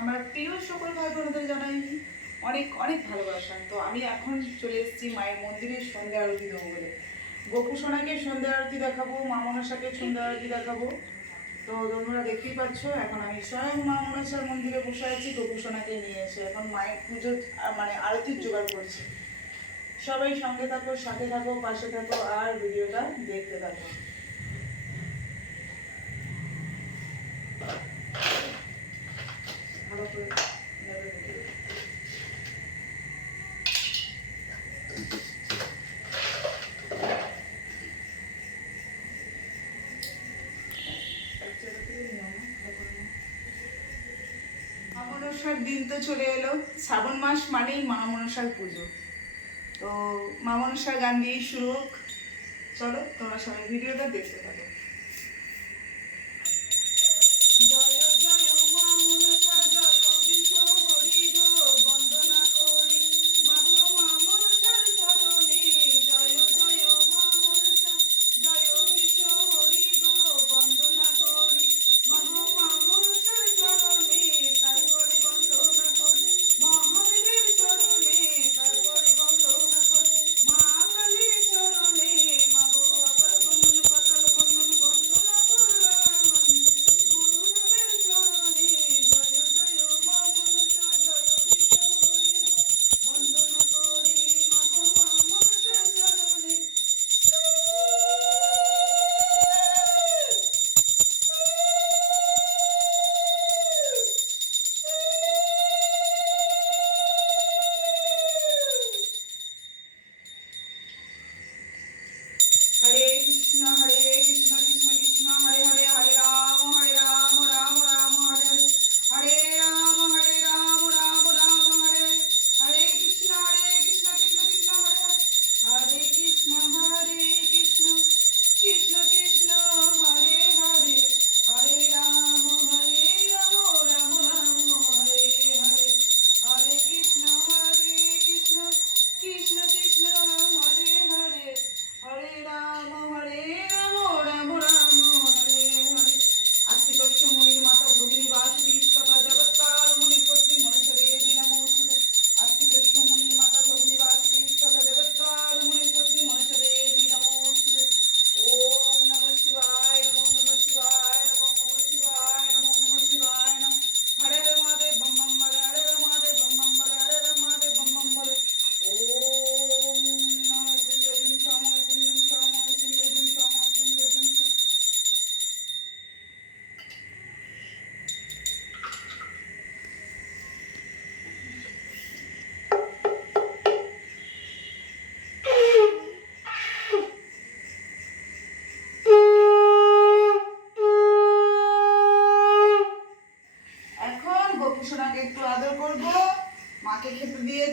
আমার প্রিয় সকল ভাই বোনদের জানাই অনেক অনেক ভালোবাসা। তো আমি এখন চলে এসেছি মায়ের মন্দিরে সন্ধ্যা আরতি দেবো বলে। গোপু সোনাকে সন্ধ্যা আরতি দেখাবো, মা মনসাকে সন্ধ্যা আরতি দেখাবো। তো তোমরা দেখতেই পাচ্ছ, এখন আমি স্বয়ং মা মনসার মন্দিরে বসে আছি, গোপু সোনাকে নিয়ে এসে এখন মায়ের পুজো মানে আরতির জোগাড় করছি। সবাই সঙ্গে থাকো, সাথে থাকো, পাশে থাকো, আর ভিডিওটা দেখতে থাকো ভালো করে নেড়ে রেখে দেবো। মা মনসার দিন তো চলে এলো। শ্রাবণ মাস মানেই মা মনসার পুজো। তো মা মনসার গান দিয়েই শুরু হোক। চলো তোমরা সবাই ভিডিওটা দেখতে থাকো।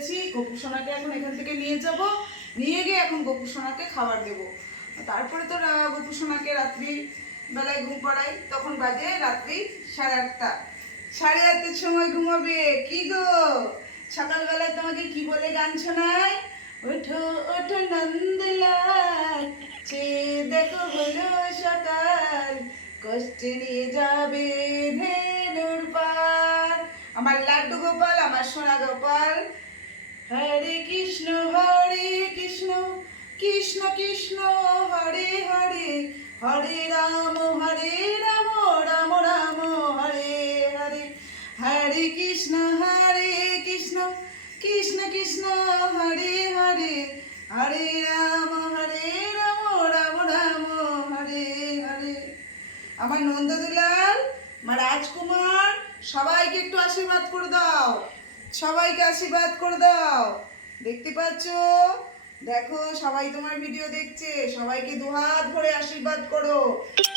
খেতে দিয়েছি গোপু সোনাকে এখন এখান থেকে নিয়ে যাব। নিয়ে গিয়ে এখন গোপু সোনাকে খাবার দেব। তারপরে তো রা- গোপু সোনাকে রাত্রি বেলায় ঘুম পাড়াই। তখন বাজে রাত্রি সাড়ে আটটা। সাড়ে আটটার সময় ঘুমাবে। কি গো? সকালবেলায় তোমাকে কি বলে গান শোনায়? ওঠো ওঠো নন্দলাল। চেয়ে দেখো হলো সকাল। কষ্টে নিয়ে যাবে ধেনুর পার আমার লাড্ডু গোপাল, আমার সোনা গোপাল। হরে কৃষ্ণ হরে কৃষ্ণ কৃষ্ণ কৃষ্ণ, হরে হরে হরে রাম হরে রাম রাম রাম, হরে হরে। হরে কৃষ্ণ হরে কৃষ্ণ কৃষ্ণ কৃষ্ণ, হরে হরে হরে রাম হরে রাম রাম রাম, হরে হরে। আমার নন্দদুলাল আমার রাজকুমার, সবাইকে একটু আশীর্বাদ করে দাও। সবাইকে আশীর্বাদ করে দাও। দেখতে পাচ্ছ? দেখো, সবাই তোমার ভিডিও দেখছে। সবাইকে দুহাত ভরে আশীর্বাদ করো।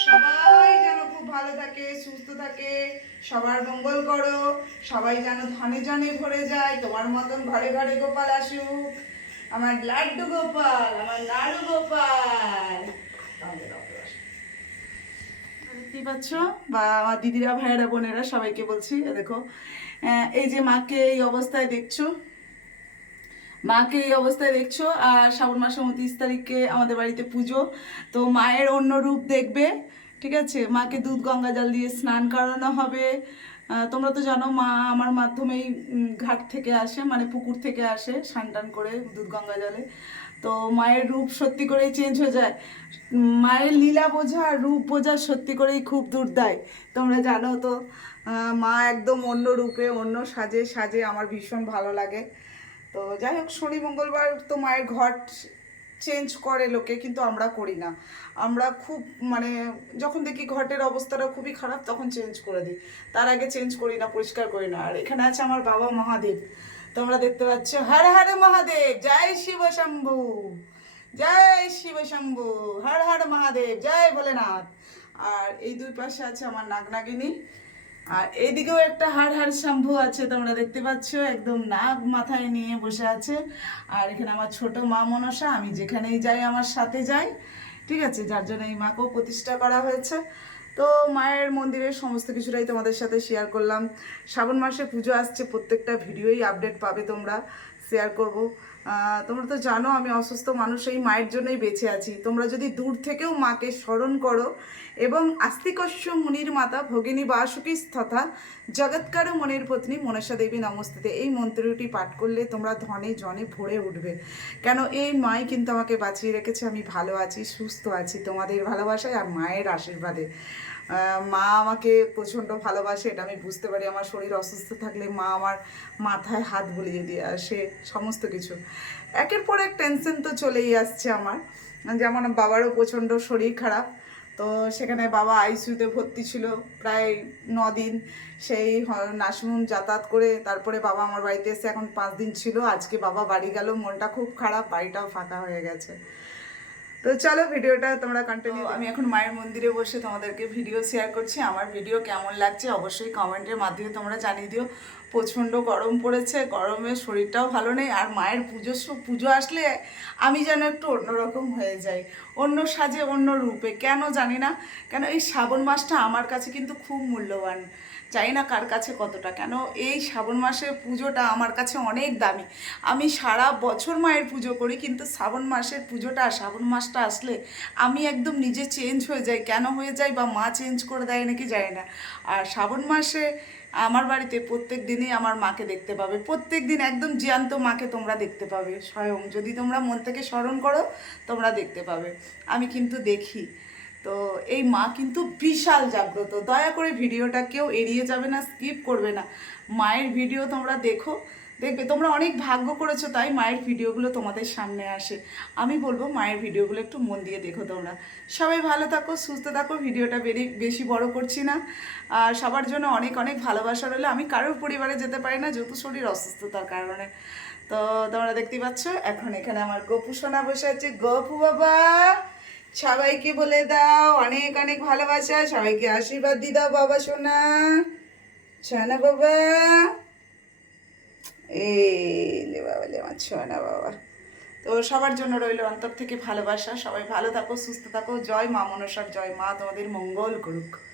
সবাই যেন খুব ভালো থাকে, সুস্থ থাকে, সবার মঙ্গল করো। সবাই যেন ধনে জনে ভরে যায়। তোমার মতন ঘরে ঘরে গোপাল আসুক। আমার লাড্ডু গোপাল, আমার লাড়ু গোপাল। দেখতেই পাচ্ছ? বা আমার দিদিরা, ভাইয়েরা, বোনেরা, সবাইকে বলছি দেখো এই যে মাকে এই অবস্থায় দেখছ, মাকে এই অবস্থায় দেখছ, আর শ্রাবণ মাসের উনত্রিশ তারিখে আমাদের বাড়িতে পুজো, তো মায়ের অন্য রূপ দেখবে, ঠিক আছে? মাকে দুধ, গঙ্গা জল দিয়ে স্নান করানো হবে। তোমরা তো জানো, মা আমার মাধ্যমেই ঘাট থেকে আসে মানে পুকুর থেকে আসে, স্নান টান করে দুধ, গঙ্গা জলে। তো মায়ের রূপ সত্যি করেই চেঞ্জ হয়ে যায়। মায়ের লীলা বোঝা আর রূপ বোঝা সত্যি করেই খুব দূর দেয় তোমরা জানো তো মা একদম অন্য রূপে, অন্য সাজে সাজে আমার ভীষণ ভালো লাগে। তো যাই হোক, শনি মঙ্গলবার তো মায়ের ঘট চেঞ্জ করে লোকে, কিন্তু আমরা করি না। আমরা খুব মানে যখন দেখি ঘটের অবস্থাটা খুবই খারাপ, তখন চেঞ্জ করে দিই। তার আগে চেঞ্জ করি না, পরিষ্কার করি না। আর এখানে আছে আমার বাবা মহাদেব। তোমরা দেখতে পাচ্ছ, হর হর মহাদেব, জয় শিব শম্ভু। জয় শিব শম্ভু, হর হর মহাদেব, জয় ভোলেনাথ। আর এই দুই পাশে আছে আমার নাগনাগিনী। আর এইদিকেও একটা হাড় হাড় শম্ভু আছে, তোমরা দেখতে পাচ্ছ, একদম নাগ মাথায় নিয়ে বসে আছে। আর এখানে আমার ছোট মা মনসা, আমি যেখানেই যাই আমার সাথে যাই, ঠিক আছে? যার জন্য এই মাকেও প্রতিষ্ঠা করা হয়েছে। তো মায়ের মন্দিরের সমস্ত কিছুটাই তোমাদের সাথে শেয়ার করলাম। শ্রাবণ মাসে পুজো আসছে, প্রত্যেকটা ভিডিওই আপডেট পাবে তোমরা শেয়ার করব। তোমরা তো জানো আমি অসুস্থ মানুষ, এই মায়ের জন্যই বেঁচে আছি। তোমরা যদি দূর থেকেও মাকে স্মরণ করো এবং আস্তিকস্য মুনির মাতা ভগিনী বাসুকী তথা জগৎকারু মনের পত্নী মনসা দেবী নমস্তেতে এই মন্ত্রটি পাঠ করলে তোমরা ধনে জনে ভরে উঠবে। কেন এই মাই কিন্তু আমাকে বাঁচিয়ে রেখেছে, আমি ভালো আছি, সুস্থ আছি। তোমাদের ভালোবাসায় আর মায়ের আশীর্বাদে। মা আমাকে প্রচণ্ড ভালোবাসে, এটা আমি বুঝতে পারি। আমার শরীর অসুস্থ থাকলে মা আমার মাথায় হাত বুলিয়ে দিয়ে আসে, সমস্ত কিছু। একের পর এক টেনশন তো চলেই আসছে আমার। যেমন বাবারও প্রচণ্ড শরীর খারাপ, তো সেখানে বাবা আইসিউতে ভর্তি ছিল প্রায় দিন সেই নার্সিংহোম যাতায়াত করে তারপরে বাবা আমার বাড়িতে এসে এখন পাঁচ দিন ছিল। আজকে বাবা বাড়ি গেল, মনটা খুব খারাপ, বাড়িটাও ফাঁকা হয়ে গেছে। তো চলো ভিডিওটা তোমরা কন্টিনিউ আমি এখন মায়ের মন্দিরে বসে তোমাদেরকে ভিডিও শেয়ার করছি। আমার ভিডিও কেমন লাগছে অবশ্যই কমেন্টের মাধ্যমে তোমরা জানিয়ে দিও। প্রচণ্ড গরম পড়েছে, গরমে শরীরটাও ভালো নেই, আর মায়ের পুজো পুজো আসলে আমি যেন একটু অন্যরকম হয়ে যাই, অন্য সাজে অন্য রূপে, কেন জানি না, কেন এই শ্রাবণ মাসটা আমার কাছে কিন্তু খুব মূল্যবান, জানি না কার কাছে কতটা, কেন এই শ্রাবণ মাসের পুজোটা আমার কাছে অনেক দামি, আমি সারা বছর মায়ের পুজো করি, কিন্তু শ্রাবণ মাসের পুজোটা, শ্রাবণ মাসটা আসলে আমি একদম নিজে চেঞ্জ হয়ে যাই, কেন হয়ে যাই বা মা চেঞ্জ করে দেয় নাকি জানি না, আর শ্রাবণ মাসে আমার বাড়িতে প্রত্যেক দিনই আমার মাকে দেখতে পাবে। প্রত্যেক দিন একদম জ্যান্ত মাকে তোমরা দেখতে পাবে। স্বয়ং যদি তোমরা মন থেকে স্মরণ করো, তোমরা দেখতে পাবে। আমি কিন্তু দেখি। তো এই মা কিন্তু বিশাল জাগ্রত। দয়া করে ভিডিওটা কেউ এড়িয়ে যাবে না, স্কিপ করবে না। মায়ের ভিডিও তোমরা দেখো। দেখবে, তোমরা অনেক ভাগ্য করেছ, তাই মায়ের ভিডিওগুলো তোমাদের সামনে আসে। আমি বলব, মায়ের ভিডিওগুলো একটু মন দিয়ে দেখো তোমরা। সবাই ভালো থাকো, সুস্থ থাকো, ভিডিওটা বেরি, বেশি বড় করছি না। আর সবার জন্য অনেক অনেক ভালোবাসা রইল। আমি কারোর পরিবারে যেতে পারি না, যেহেতু শরীর অসুস্থতার কারণে। তো তোমরা দেখতেই পাচ্ছ, এখন এখানে আমার গপু সোনা বসে আছে। গপু বাবা, সবাইকে বলে দাও, অনেক অনেক ভালোবাসা। সবাইকে আশীর্বাদ দিয়ে দাও বাবা সোনা। সোনা বাবা। এই লে বাবা লে, আমার না বাবা। তো সবার জন্য রইল অন্তর থেকে ভালোবাসা। সবাই ভালো থাকো, সুস্থ থাকো। জয় মা মনসার, জয় মা তোমাদের মঙ্গল করুক।